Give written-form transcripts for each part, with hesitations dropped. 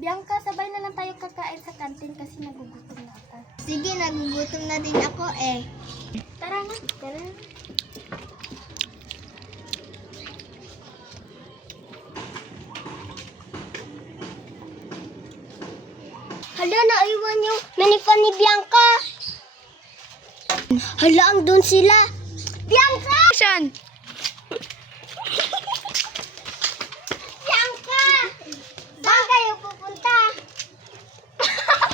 Bianca, sabay na lang tayo kakain sa kantin kasi nagugutom na ako. Sige, nagugutom na din ako eh. Tara na, tara. Hala, naiwan yung manipan ni Bianca. Hala, ang doon sila. Bianca! Saan? Bianca! Saan kayo pupunta?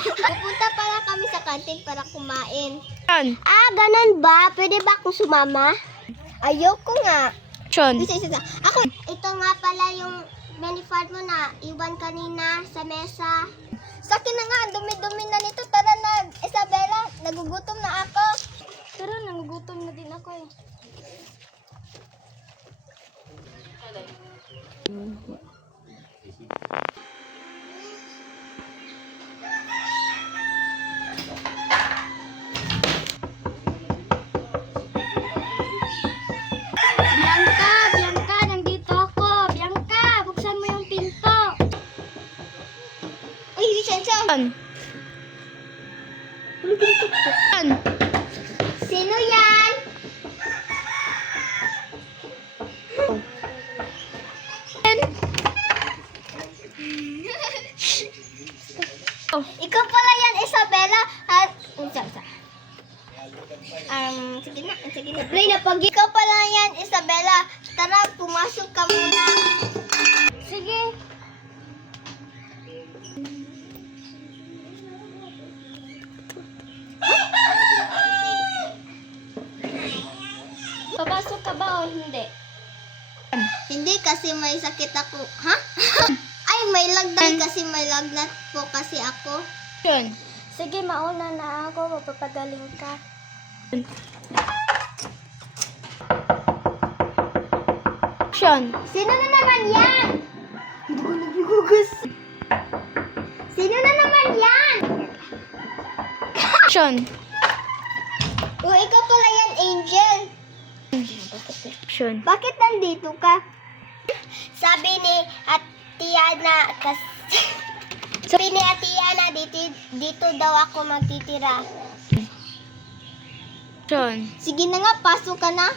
Pupunta pala kami sa kantin para kumain. Saan? Ah, ganun ba? Pwede ba akong sumama? Ayoko nga. Saan? Isa. Ako, ito nga pala yung manifard mo na iwan kanina sa mesa. Sa akin na nga, dumi-dumi na nito. Tara na, Isabela, nagugutom na ako. Tara, nagugutom na din ako eh. Bianca, nandito ako. Bianca, buksan mo yung pinto. Uy, Vicenzo. Saan? Saan? Sino yan? Oh. Ikaw pala yan, Isabela. At, sige na. Play na pag ikaw pala yan, Isabela. Tara, pumasok ka muna. Sige. Papasok ka ba o hindi? Hindi kasi may sakit ako. Ha? Ay, may lagnat kasi may lagnat po kasi ako. Yun. Sige, mauna na ako. Magpapagaling ka. Action. Sino na naman yan? Hindi ko nagigugas. Sino na naman yan? Action. O, ikaw pala yan, Angel. Action. Bakit nandito ka? Sabi ni Atiana, sabi ni Atiana, dito daw ako magtitira. Action. Sige na nga, pasok ka na.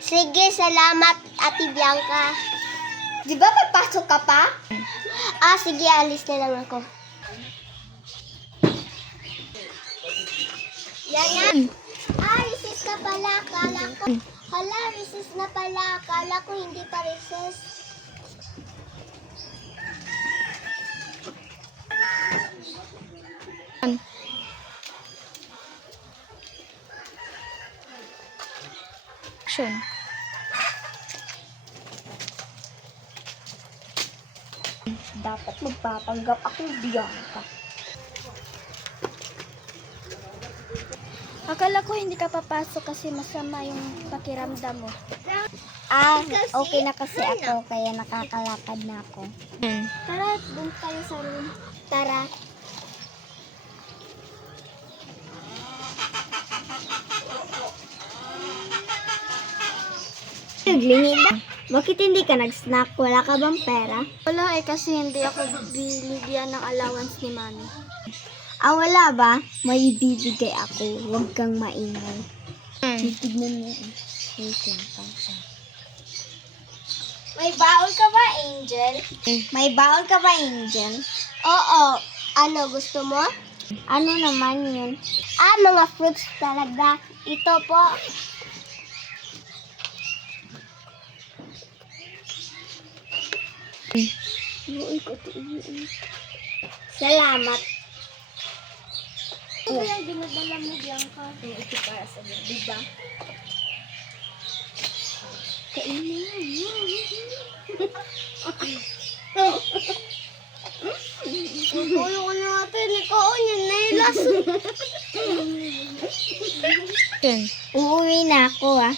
Sige, salamat, Ate Bianca. Di ba magpasok ka pa? Ah, sige, alis na lang ako. Yan. Ah, recess ka pala. Akala ko. Hala, recess na pala. Akala ko hindi pa recess. Action. Dapat magpapanggap akong Bianca. Akala ko hindi ka papasok kasi masama yung pakiramdam mo. Ah, okay na kasi ako, kaya nakakalakad na ako. Tara, doon tayo sa room. Tara. Naglingid na. Bakit hindi ka nag-snack? Wala ka bang pera? Wala eh kasi hindi ako binibigyan ng allowance ni Mami. Ah, wala ba? May bibigay ako. Huwag kang maingay. Titignan mo. Wait lang. May baon ka ba, Angel? May baon ka ba, Angel? Oo. Ano, gusto mo? Ano naman yun? Ah, mga fruits talaga. Ito po. Salamat. Ano ba yung dinadala mo, Bianca? Ito para sa iyo, diba? Kainin. Ulo ko natin. Ikaw, yun na yung laso. Uuwi na ako, ah.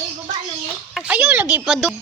Ay, baba na niya. Ayaw, lagi pa doon.